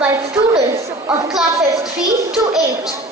by students of classes 3 to 8.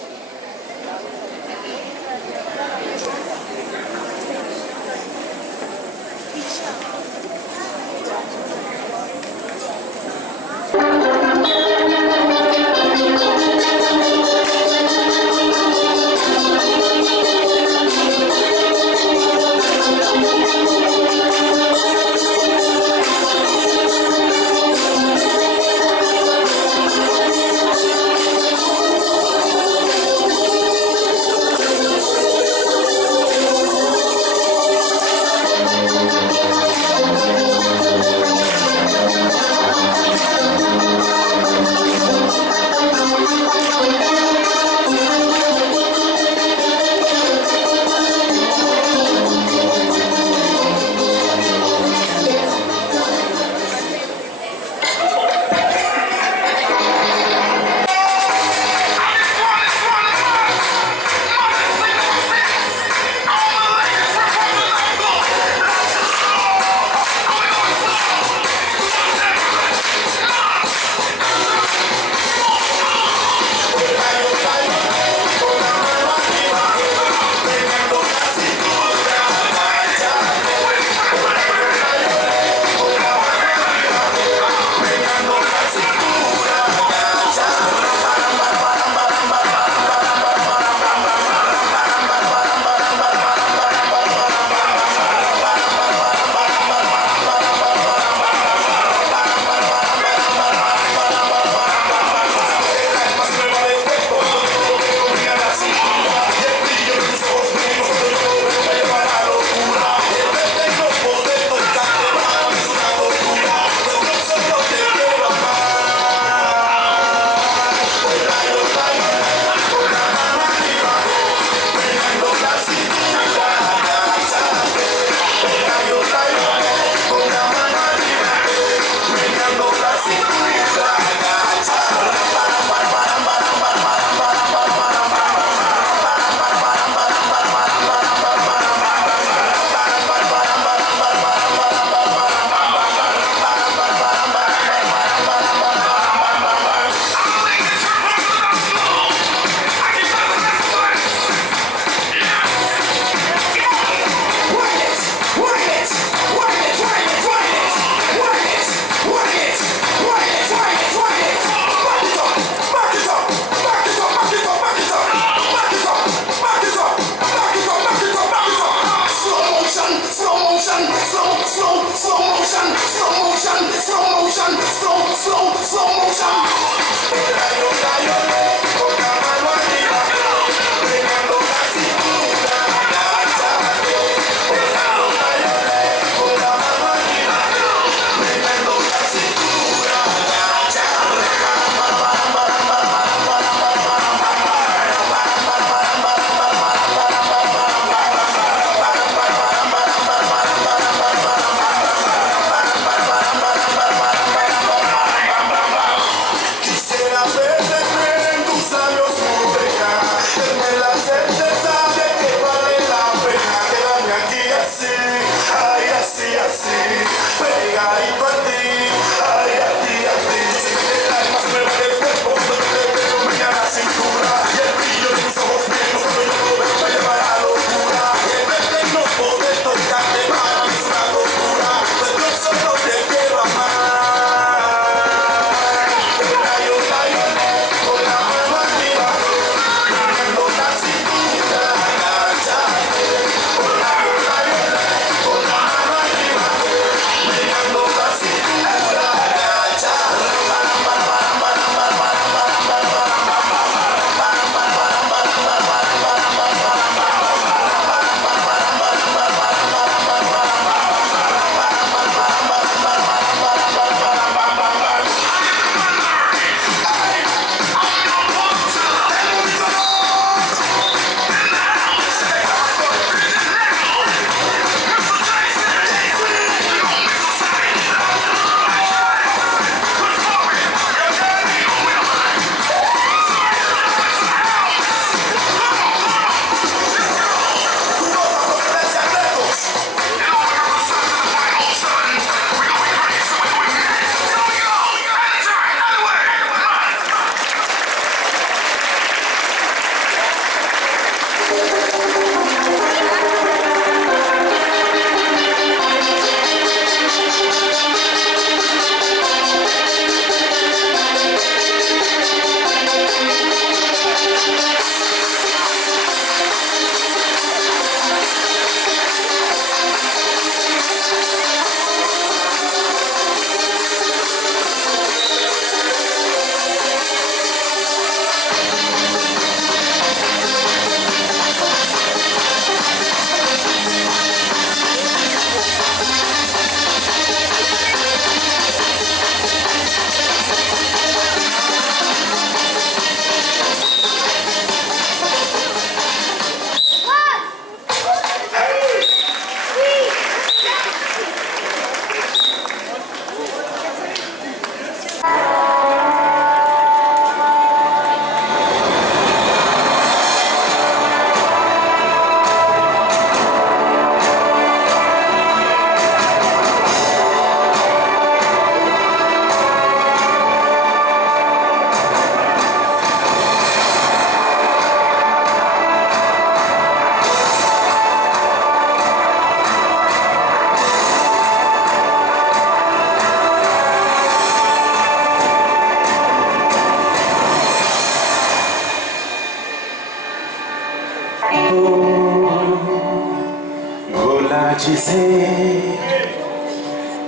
जिसे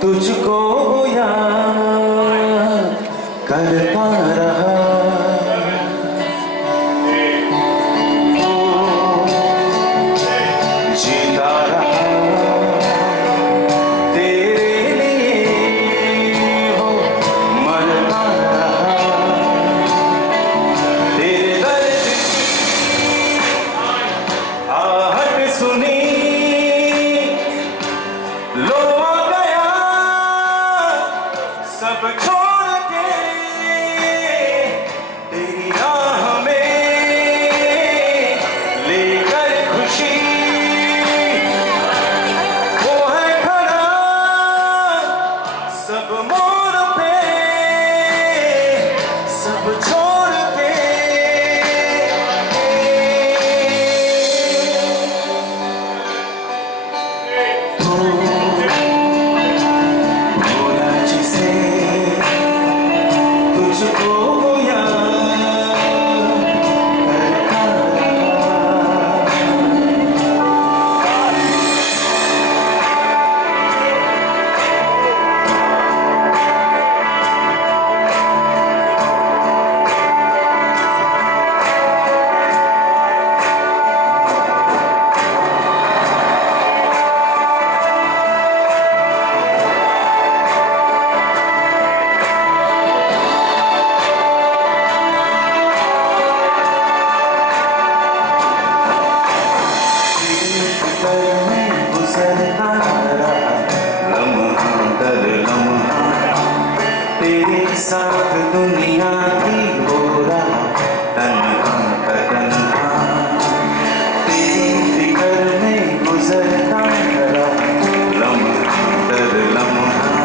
तुझको याद करता रहा जीता रहा तेरे लिए हो मरता रहा तेरे दर्द की आहट सुनी लो गया सब छोड़ के तेरी राह में लेकर खुशी वो है खड़ा सब मोड़ पे सब छोड़ के तेरे साथ दुनिया की हो रहा तन्हा का तन्हा तेरी फिक्र में गुजरता रहा लम्हा दर लम्हा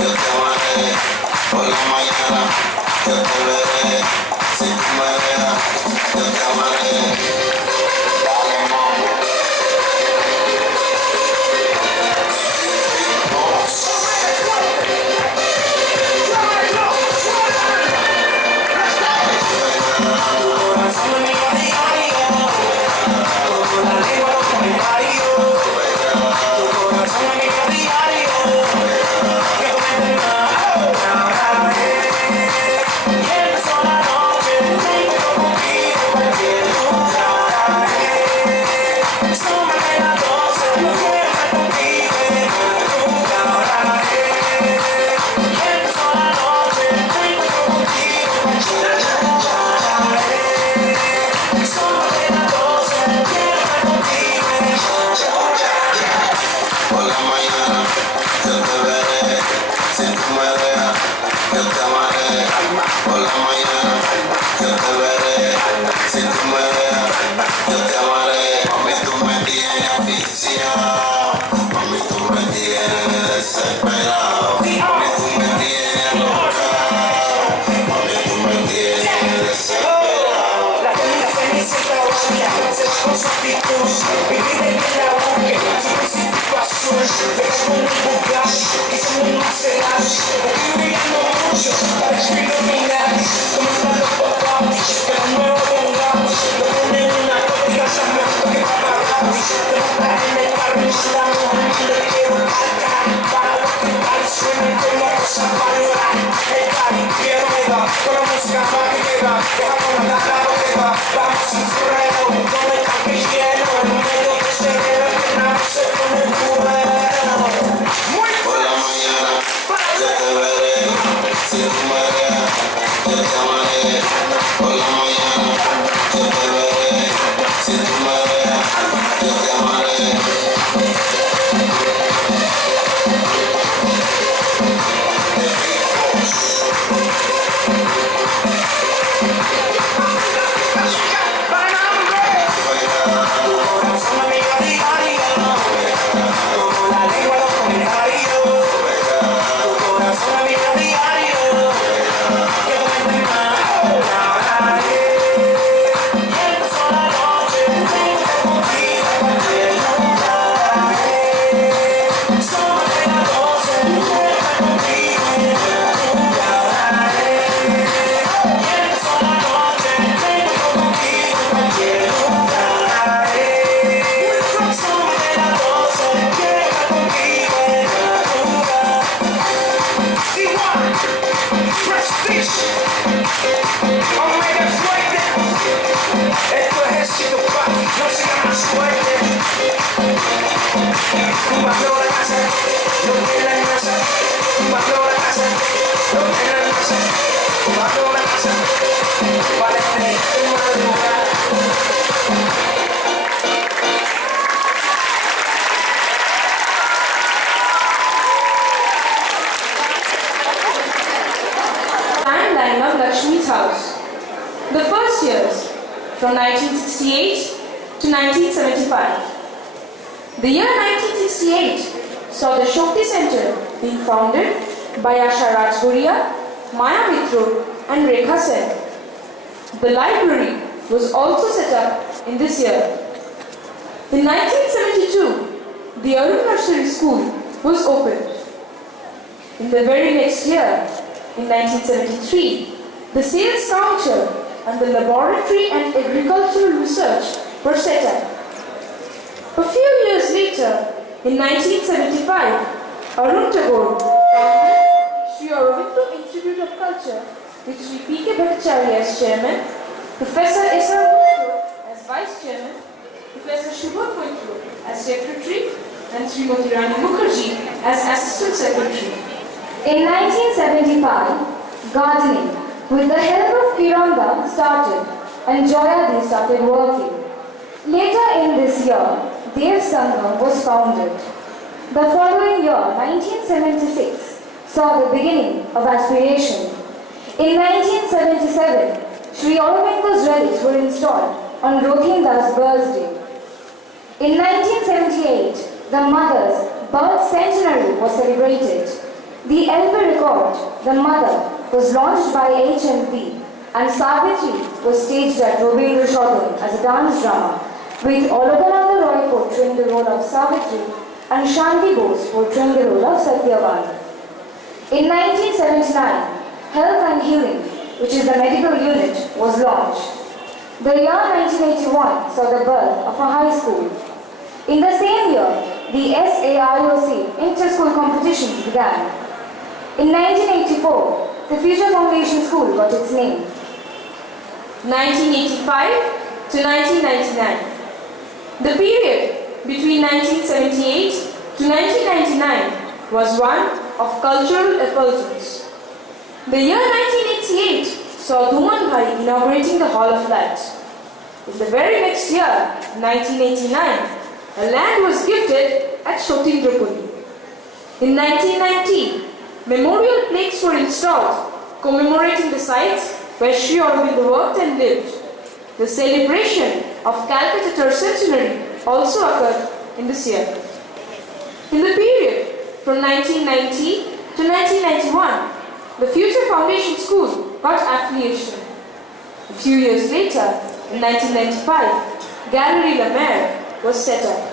yo te amaré. Por la mañana yo te veré. Si tú me dejas, yo te amaré. Dale, mambo. Por la mañana yo te veré, si tú me dejas, yo te amaré. Por la mañana yo te veré, si tú me dejas, yo te amaré. Mami, tú me tienes asfixiado, mami, tú me tienes desesperado, mami, tú me tienes loca, mami, tú me tienes desesperado. La comida felicita hoy, hacer cosas ricos, vivir en la búsqueda, sin situación, pero con un bugal, que son un macerar, escribiendo mucho para iluminar, como están los papás, que los nuevos vengados, lo ponen en una códiga, sabemos que va a pagar, te montas en el carro y estamos en el quiero cargar, para los que tal suenen como cosas para llorar, el cari quiero me da, con la música más que me da, deja con la cara que va, vamos sin freno, con el tanque lleno, en medio de ese dedo que nada se pone bueno. Por la mañana yo te veré, si tú me dejas, yo te amaré. Por la mañana yo te veré, si tú me dejas, yo te amaré. Esto es éxito, pa, no se llama suerte. Tumbando la casa, no tiene la casa. Tumbando la casa, no tiene la casa. Tumbando la casa, para tener una lugar. Timeline of Lakshmi's house. The first years, from 1968 to 1975. The year 1968 saw the Shakti Center being founded by Asha Rajguria, Maya Mitro and Rekha Sen. The library was also set up in this year. In 1972, the Arun Nursery School was opened. In the very next year, in 1973, the Sales Council and the Laboratory and Agricultural Research were set up. A few years later, in 1975, Arun Tagore founded Sri Aurobindo Institute of Culture with Sri P.K. Bhattacharya as chairman, Professor S.R. Moitro as vice chairman, Professor Shubha Moitro as secretary, and Srimati Rani Mukherjee as assistant secretary. In 1975, gardening with the help of Kiranga started and Joyadi started working. Later in this year, Dev Sangam was founded. The following year, 1976, saw the beginning of aspiration. In 1977, Sri Aurobindo's relics were installed on Rothinda's birthday. In 1978, the mother's birth centenary was celebrated. The LP record, The Mother, was launched by HMV and Savitri was staged at Aurobindo as a dance drama, with Aurobindo Roy portraying the role of Savitri and Shanti Bose portraying the role of Satyavani. In 1979, Health and Healing, which is the medical unit, was launched. The year 1981 saw the birth of a high school. In the same year, the SAIOC inter-school competitions began. In 1984, the Future Foundation School got its name. 1985 to 1999. The period between 1978 to 1999 was one of cultural effulgence. The year 1988 saw Dhuman Bhai inaugurating the Hall of Light. In the very next year, 1989, a land was gifted at Shotindrapuri. In 1990, memorial plaques were installed commemorating the sites where Sri Aurobindo worked and lived. The celebration of Calcutta Tercentenary also occurred in this year. In the period from 1990 to 1991, the Future Foundation School got affiliation. A few years later, in 1995, Gallery La Mer was set up.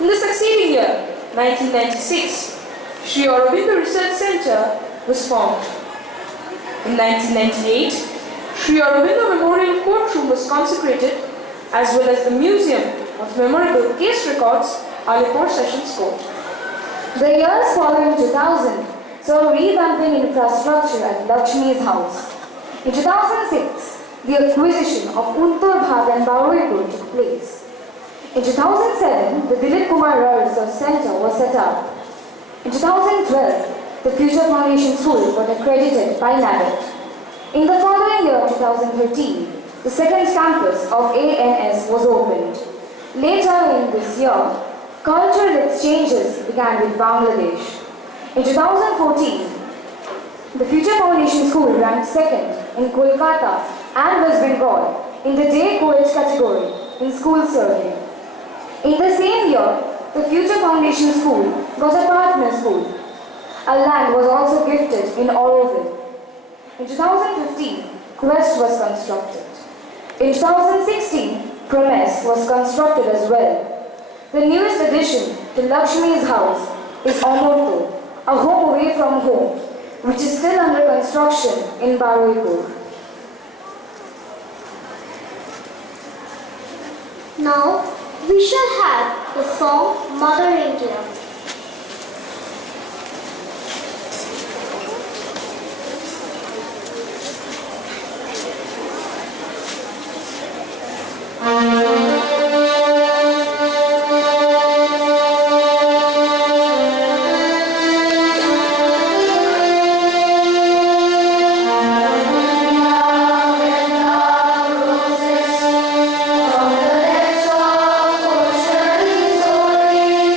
In the succeeding year, 1996, Sri Aurobindo Research Center was formed. In 1998, Sri Aurobindo Memorial Courtroom was consecrated, as well as the Museum of Memorable Case Records, Alipur Sessions Court. The years following 2000 saw revamping infrastructure at Lakshmi's house. In 2006, the acquisition of Untur Bhag and Baruipur took place. In 2007, the Dilip Kumar Roy Research Center was set up. In 2012, the Future Foundation School got accredited by NABET. In the following year, 2013, the second campus of ANS was opened. Later in this year, cultural exchanges began with Bangladesh. In 2014, the Future Foundation School ranked second in Kolkata and West Bengal in the day co-ed category in school survey. In the same year, the Future Foundation School got a partner school. A land was also gifted in Aurobindo. In 2015, Quest was constructed. In 2016, Promise was constructed as well. The newest addition to Lakshmi's house is Amurto, a home away from home, which is still under construction in Baruipur. Now, we shall have the song Mother India. From the depths of ocean soaring,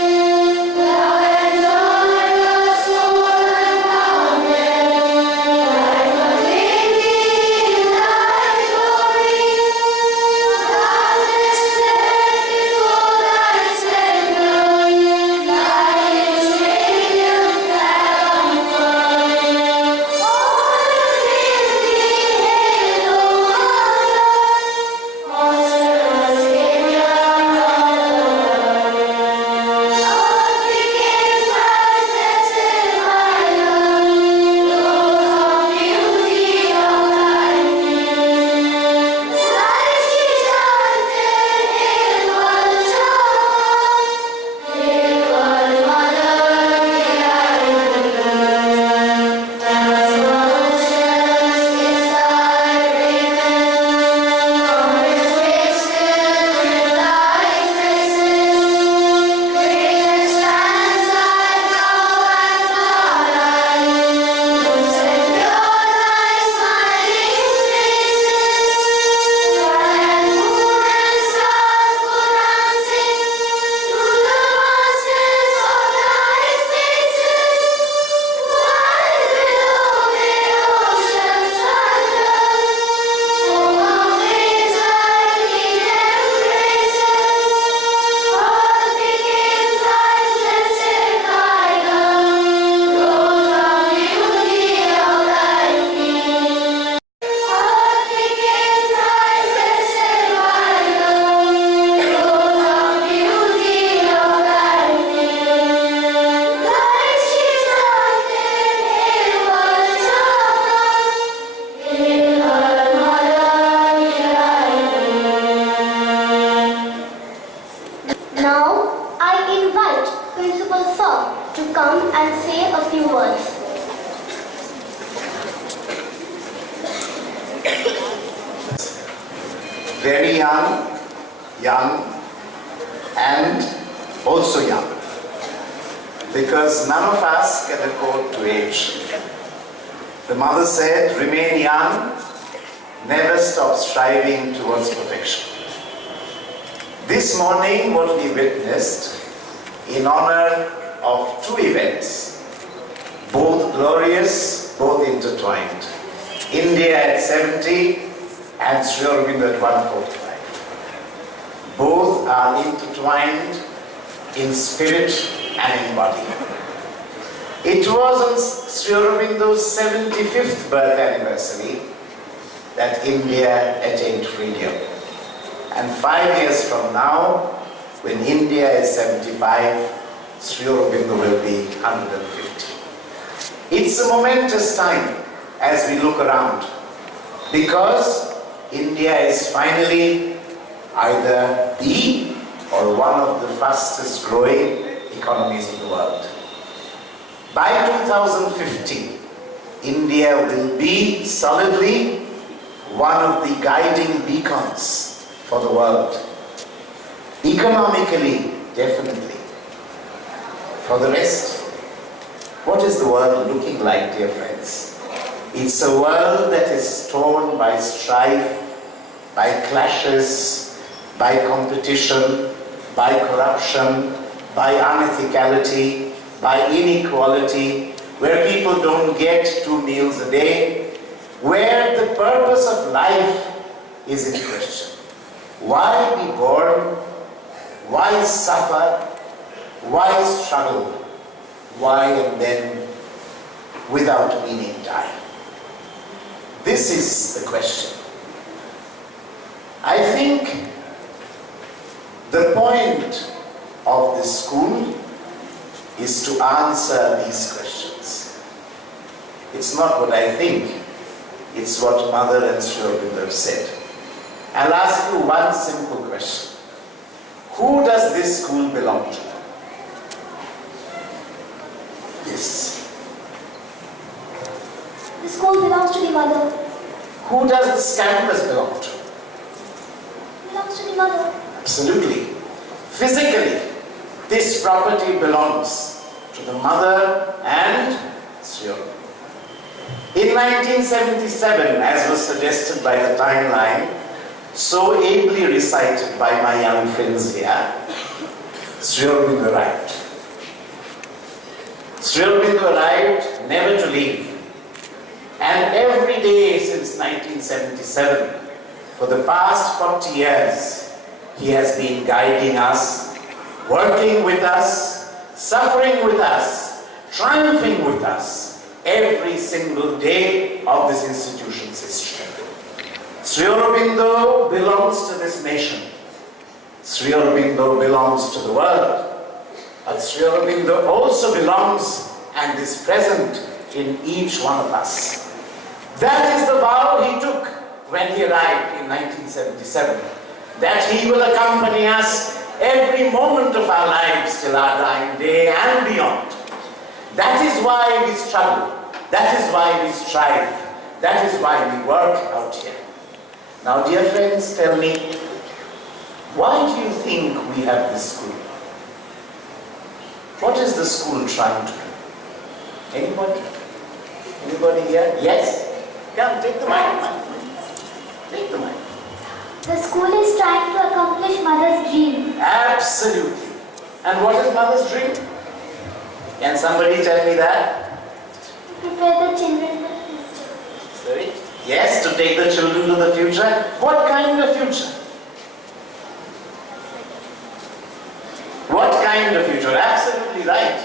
Very young, and also young. Because none of us can afford to age. The mother said, remain young, never stop striving towards perfection. This morning, what we witnessed in honor of two events, both glorious, both intertwined. India at 70 and Sri Aurobindo at 145. Both are intertwined in spirit and in body. It was on Sri Aurobindo's 75th birth anniversary that India attained freedom. And 5 years from now, when India is 75, Sri Aurobindo will be 150. It's a momentous time as we look around, because India is finally either the or one of the fastest growing economies in the world. By 2050, India will be solidly one of the guiding beacons for the world. Economically, definitely. For the rest, what is the world looking like, dear friends? It's a world that is torn by strife, by clashes, by competition, by corruption, by unethicality, by inequality, where people don't get 2 meals a day, where the purpose of life is in question. Why be born? Why suffer? Why struggle? Why and then without meaning die? This is the question. I think the point of this school is to answer these questions. It's not what I think, it's what Mother and Sri Aurobindo have said. I'll ask you one simple question. Who does this school belong to? Yes. The school belongs to the mother. Who does this campus belong to? It belongs to the mother. Absolutely. Physically, this property belongs to the mother and Sri Aurobindo. In 1977, as was suggested by the timeline, so ably recited by my young friends here, Sri Aurobindo arrived. Sri Aurobindo arrived never to leave. And every day since 1977, for the past 40 years, he has been guiding us, working with us, suffering with us, triumphing with us, every single day of this institution's history. Sri Aurobindo belongs to this nation. Sri Aurobindo belongs to the world. But Sri Aurobindo also belongs and is present in each one of us. That is the vow he took when he arrived in 1977. That he will accompany us every moment of our lives till our dying day and beyond. That is why we struggle. That is why we strive. That is why we work out here. Now, dear friends, tell me, why do you think we have this school? What is the school trying to do? Anybody? Anybody here? Yes? Come, take the mic. Take the mic. The school is trying to accomplish mother's dream. Absolutely. And what is mother's dream? Can somebody tell me that? To prepare the children for the future. Sorry? Yes, to take the children to the future. What kind of future? What kind of future? Absolutely right.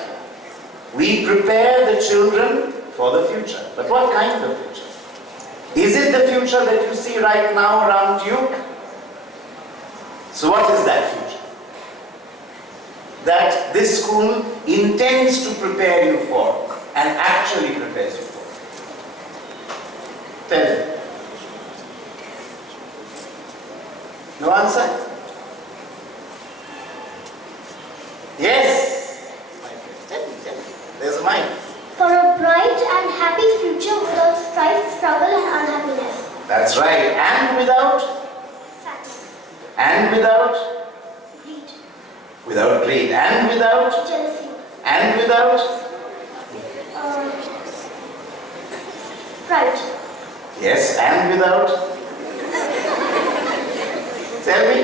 We prepare the children for the future. But what kind of future? Is it the future that you see right now around you? So what is that future? That this school intends to prepare you for and actually prepares you for. Tell me. No answer? Yes. Tell me. There's a mic. For a bright and happy future without strife, struggle and unhappiness. That's right. And without? Fatness. And without? Greed. Without greed. And without? Jealousy. And without? Pride. Yes, and without? Tell me.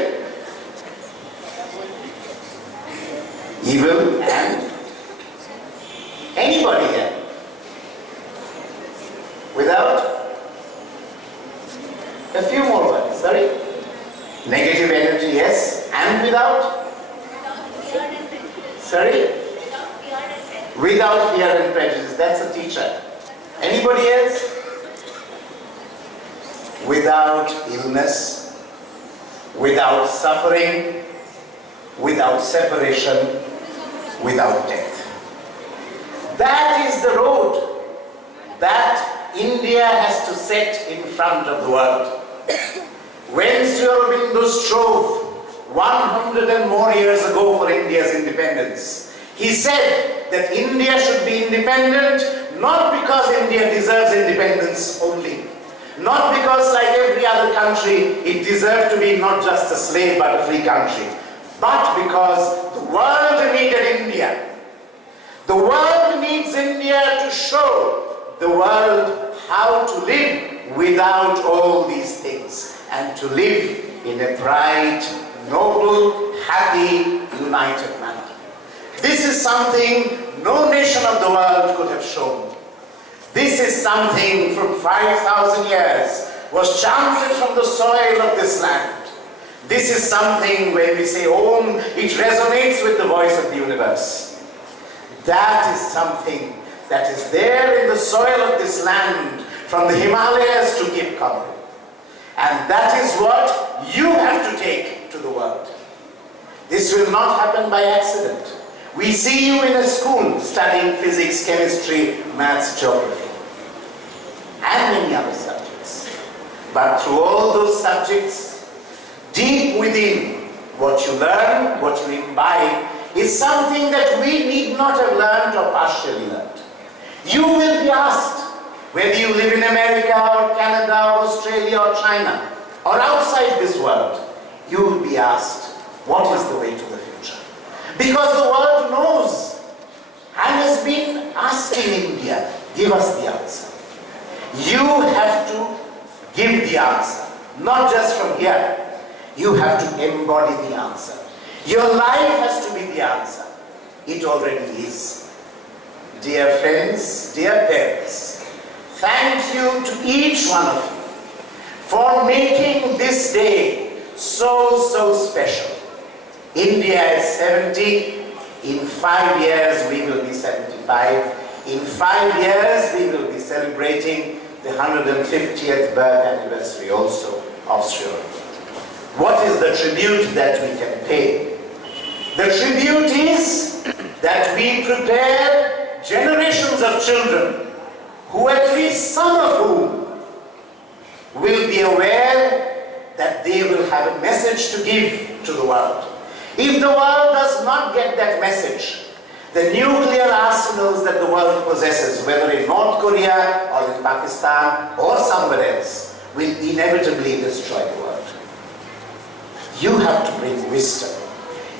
Evil and? Anybody here? Without? A few more words, sorry. Negative energy, yes. And without? Sorry? Without fear and prejudice. That's a teacher. Anybody else? Without illness, without suffering, without separation, without death. That is the road that India has to set in front of the world. When Aurobindo strove 100 and more years ago for India's independence, he said that India should be independent not because India deserves independence only, not because like every other country it deserved to be not just a slave but a free country, but because the world needed India. The world needs India to show the world how to live without all these things and to live in a bright, noble, happy, united manner. This is something no nation of the world could have shown. This is something from 5,000 years was chanted from the soil of this land. This is something when we say Om, it resonates with the voice of the universe. That is something that is there in the soil of this land from the Himalayas to Cape Cod. And that is what you have to take to the world. This will not happen by accident. We see you in a school studying physics, chemistry, maths, geography, and many other subjects. But through all those subjects, deep within what you learn, what you imbibe, is something that we need not have learned or partially learned. You will be asked, whether you live in America or Canada or Australia or China or outside this world, you will be asked, what is the way to the future? Because the world knows and has been asking India, give us the answer. You have to give the answer, not just from here. You have to embody the answer. Your life has to be the answer. It already is. Dear friends, dear parents, thank you to each one of you for making this day so special. India is 70. In 5 years we will be 75. In 5 years we will be celebrating the 150th birth anniversary also of Sri Lanka. What is the tribute that we can pay? The tribute is that we prepare generations of children who, at least some of whom, will be aware that they will have a message to give to the world. If the world does not get that message, the nuclear arsenals that the world possesses, whether in North Korea or in Pakistan or somewhere else, will inevitably destroy the world. You have to bring wisdom.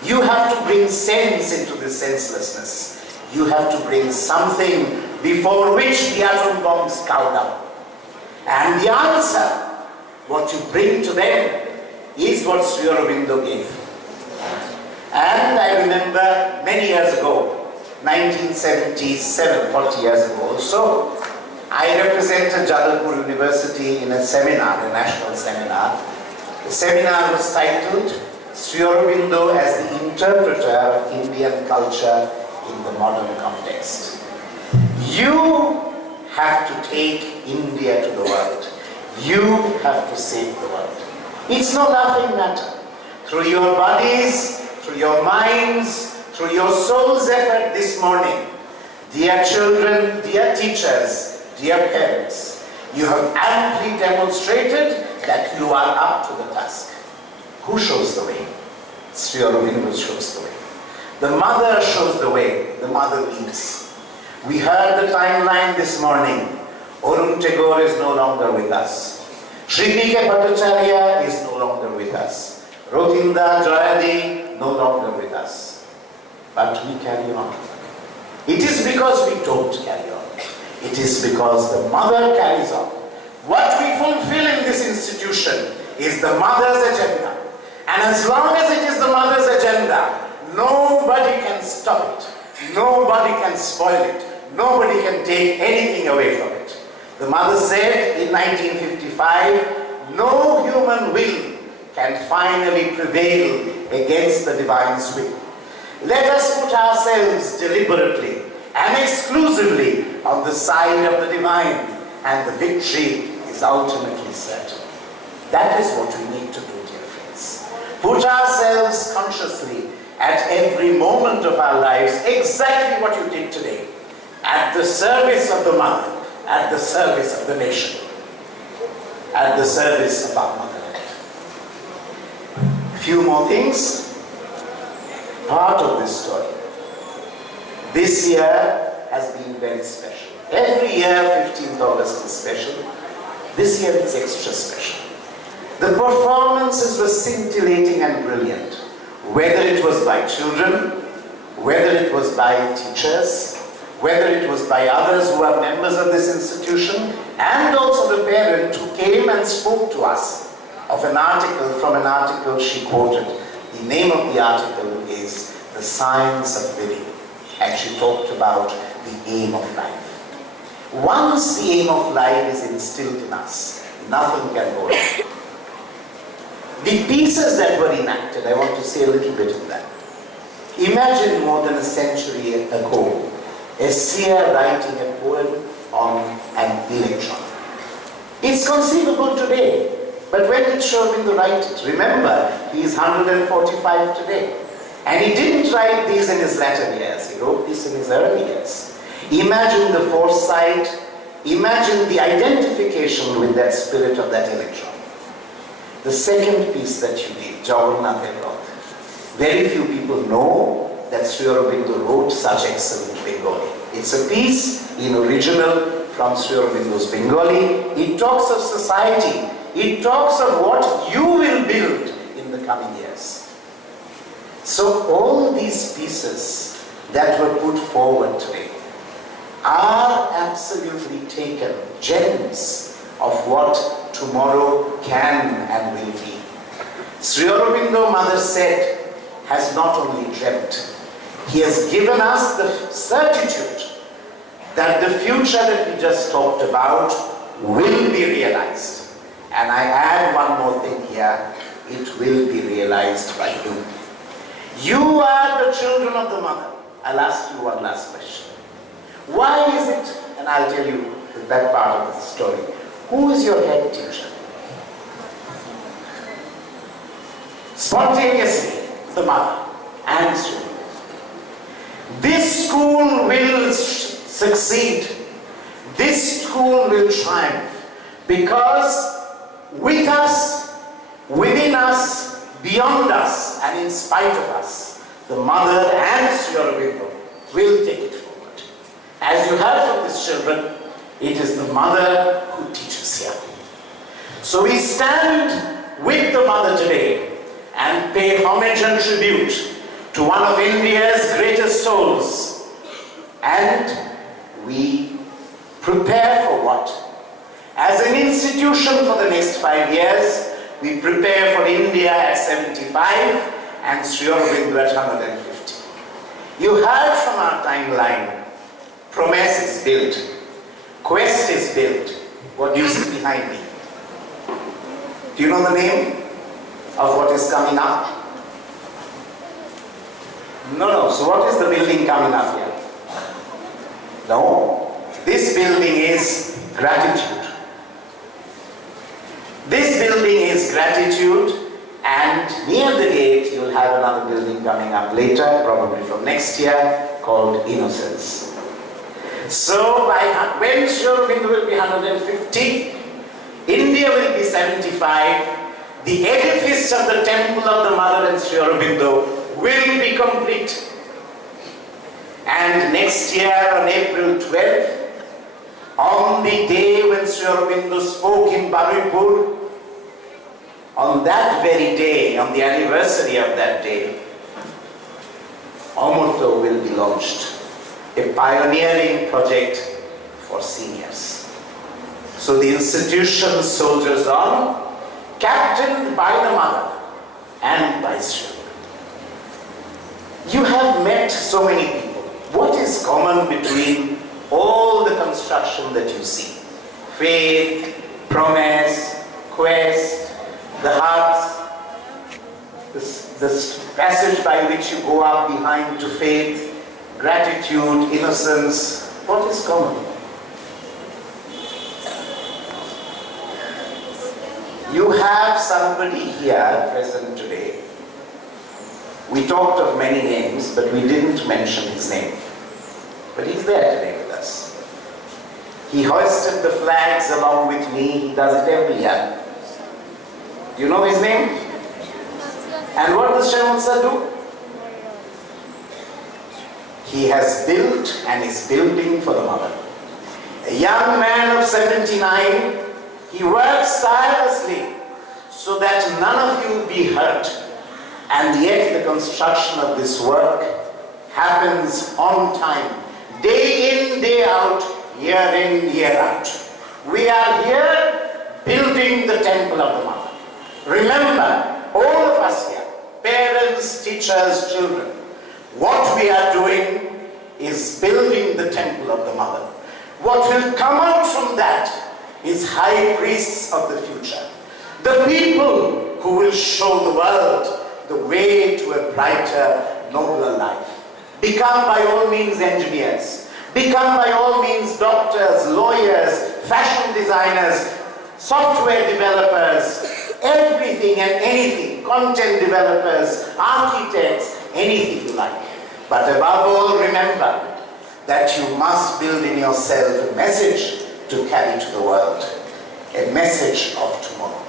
You have to bring sense into this senselessness. You have to bring something before which the atom bombs cow down. And the answer, what you bring to them, is what Sri Aurobindo gave. And I remember many years ago, 1977, 40 years ago also, I represented Jabalpur University in a seminar, a national seminar. The seminar was titled Sri Aurobindo as the Interpreter of Indian Culture in the Modern Context. You have to take India to the world. You have to save the world. It's no laughing matter. Through your bodies, through your minds, through your soul's effort this morning, dear children, dear teachers, dear parents, you have amply demonstrated that you are up to the task. Who shows the way? Sri Aurobindo shows the way. The mother shows the way. The mother leads. We heard the timeline this morning. Arun Tagore is no longer with us. Sri P.K. Bhattacharya is no longer with us. Rothinda Jayadi no longer with us. But we carry on. It is because we don't carry on. It is because the mother carries on. What we fulfill in this institution is the mother's agenda. And as long as it is the mother's agenda, nobody can stop it. Nobody can spoil it. Nobody can take anything away from it. The mother said in 1955, no human will can finally prevail against the divine's will. Let us put ourselves deliberately and exclusively on the side of the divine, and the victory is ultimately certain. That is what we need to do, dear friends. Put ourselves consciously at every moment of our lives, exactly what you did today, at the service of the mother, at the service of the nation, at the service of our motherland. A few more things. Part of this story. This year has been very special. Every year $15 is special. This year it's extra special. The performances were scintillating and brilliant. Whether it was by children, whether it was by teachers, whether it was by others who are members of this institution, and also the parent who came and spoke to us of an article, from an article she quoted. The name of the article is The Science of Living, and she talked about the aim of life. Once the aim of life is instilled in us, nothing can go wrong. The pieces that were enacted, I want to say a little bit of that. Imagine more than a century ago, a seer writing a poem on an electron. It's conceivable today, but when did Sri Aurobindo write it? Remember, he is 145 today. And he didn't write these in his latter years, he wrote this in his early years. Imagine the foresight, imagine the identification with that spirit of that electron. The second piece that you did, Jagannath wrote. Very few people know that Sri Aurobindo wrote such excellent Bengali. It's a piece in original from Sri Aurobindo's Bengali. It talks of society. It talks of what you will build in the coming years. So all these pieces that were put forward today are absolutely taken, gems of what tomorrow can and will be. Sri Aurobindo, Mother said, has not only dreamt, he has given us the certitude that the future that we just talked about will be realized. And I add one more thing here, it will be realized by you. You are the children of the mother. I'll ask you one last question. Why is it, and I'll tell you that part of the story, who is your head teacher? Spontaneously, the mother and student. This school will succeed. This school will triumph because with us, within us, beyond us, and in spite of us, the mother and Sri Aurobindo will take it forward. As you heard from these children, it is the mother who teaches here. So we stand with the mother today and pay homage and tribute to one of India's greatest souls. And we prepare for what? As an institution for the next 5 years, we prepare for India at 75 and Sri Aurobindo at 150. You heard from our timeline, Promise is built, Quest is built. What do you see behind me? Do you know the name of what is coming up? No. So what is the building coming up here? No. This building is gratitude. This building is gratitude, and near the gate you'll have another building coming up later, probably from next year, called Innocence. So when Sri Aurobindo will be 150, India will be 75, the edifice of the temple of the Mother and Sri Aurobindo will be complete. And next year on April 12th, On the day when Sri Aurobindo spoke in Baripur, on that very day, on the anniversary of that day, Aurobindo will be launched, a pioneering project for seniors. So the institution soldiers on, captained by the mother and by Sri Aurobindo. You have met so many people. What is common between all the construction that you see? Faith, promise, quest, the hearts, this passage by which you go up behind to faith, gratitude, innocence. What is common? You have somebody here present today. We talked of many names, but we didn't mention his name. But he's there today with us. He hoisted the flags along with me. He does it every year. You know his name? And what does Shamsa do? He has built and is building for the mother. A young man of 79, he works tirelessly so that none of you be hurt. And yet the construction of this work happens on time. Day in, day out, year in, year out. We are here building the temple of the mother. Remember, all of us here, parents, teachers, children, what we are doing is building the temple of the mother. What will come out from that is high priests of the future. The people who will show the world the way to a brighter, nobler life. Become by all means engineers. Become by all means doctors, lawyers, fashion designers, software developers, everything and anything, content developers, architects, anything you like. But above all, remember that you must build in yourself a message to carry to the world, a message of tomorrow.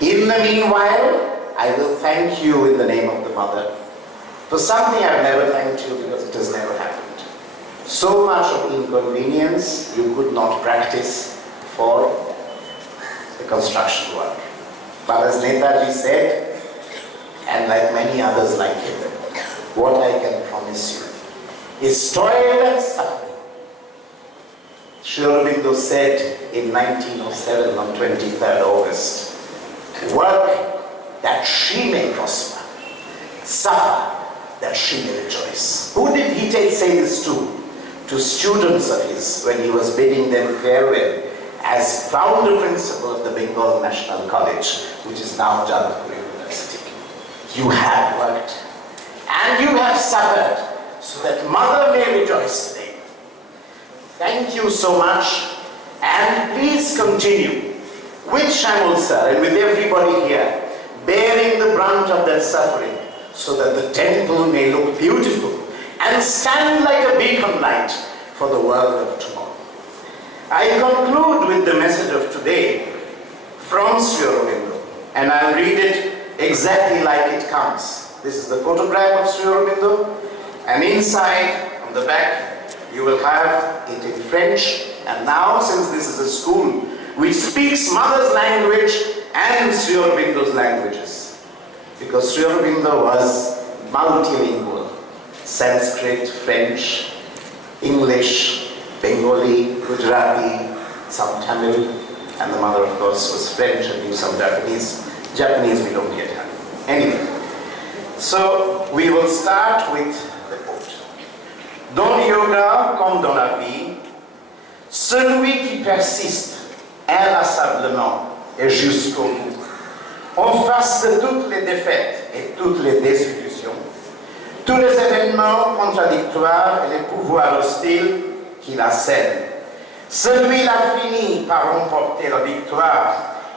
In the meanwhile, I will thank you in the name of the mother for something I've never thanked you because it has never happened. So much of inconvenience you could not practice for the construction work. But as Netaji said, and like many others like him, what I can promise you is toil and suffering. Sri Aurobindo said in 1907 on 23rd August, work that she may prosper, suffer that she may rejoice. Who did he say this to? To students of his when he was bidding them farewell as founder principal of the Bengal National College, which is now Jadavpur University. You have worked and you have suffered so that mother may rejoice today. Thank you so much, and please continue with Shamul sir and with everybody here, bearing the brunt of that suffering so that the temple may look beautiful and stand like a beacon light for the world of tomorrow. I conclude with the message of today from Sri Aurobindo, and I'll read it exactly like it comes. This is the photograph of Sri Aurobindo, and inside, on the back, you will have it in French. And now, since this is a school which speaks mother's language and Sri Aurobindo's languages, because Sri Aurobindo was multilingual, Sanskrit, French, English, Bengali, Gujarati, some Tamil, and the mother, of course, was French and knew some Japanese. Japanese we don't yet have. Anyway, so we will start with the quote. Dans le yoga, comme dans la vie, celui qui persiste inlassablement et jusqu'au bout, en face de toutes les défaites et toutes les désillusions, tous les événements contradictoires et les pouvoirs hostiles qui assènent. Celui-là finit par remporter la victoire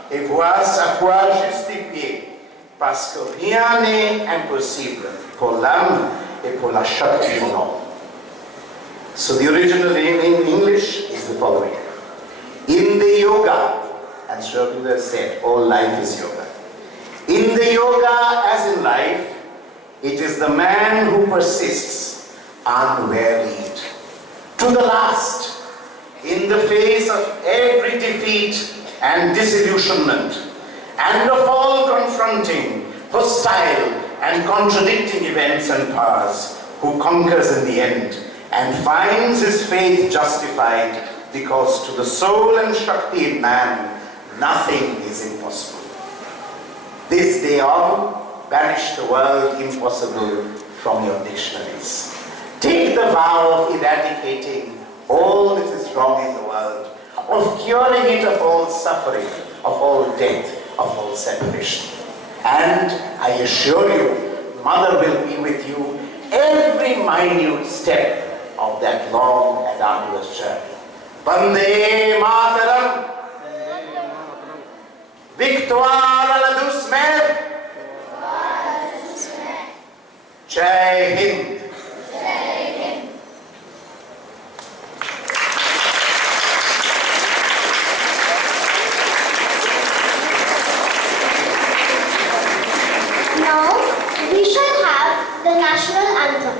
et voit sa foi justifiée, parce que rien n'est impossible pour l'âme et pour la Shakti du monde. So the original in English is the following. In the yoga, and Sri Aurobindo said, all life is yoga. In the yoga, as in life, it is the man who persists unwearied to the last in the face of every defeat and disillusionment, and of all confronting, hostile, and contradicting events and powers, who conquers in the end and finds his faith justified, because to the soul and Shakti in man, nothing is impossible. This day on, banish the word impossible from your dictionaries. Take the vow of eradicating all that is wrong in the world, of curing it of all suffering, of all death, of all separation. And I assure you, Mother will be with you every minute step of that long and arduous journey. Vande Mataram! Victoire à la douce mère! Jai Hind! Now we shall have the national anthem.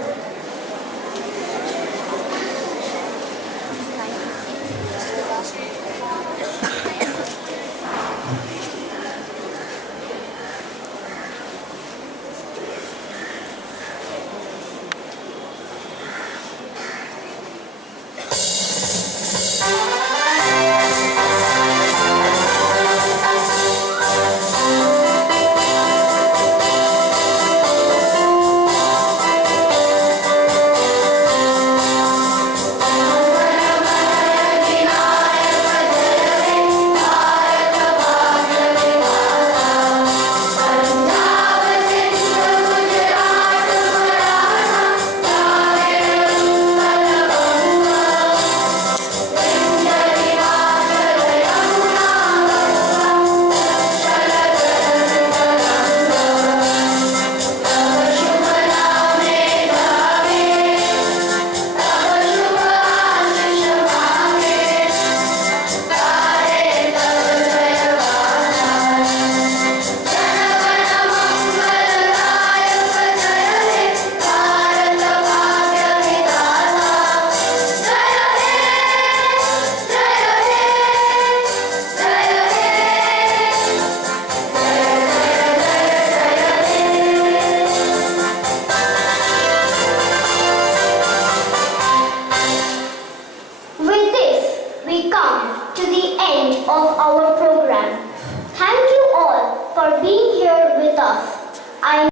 With this, we come to the end of our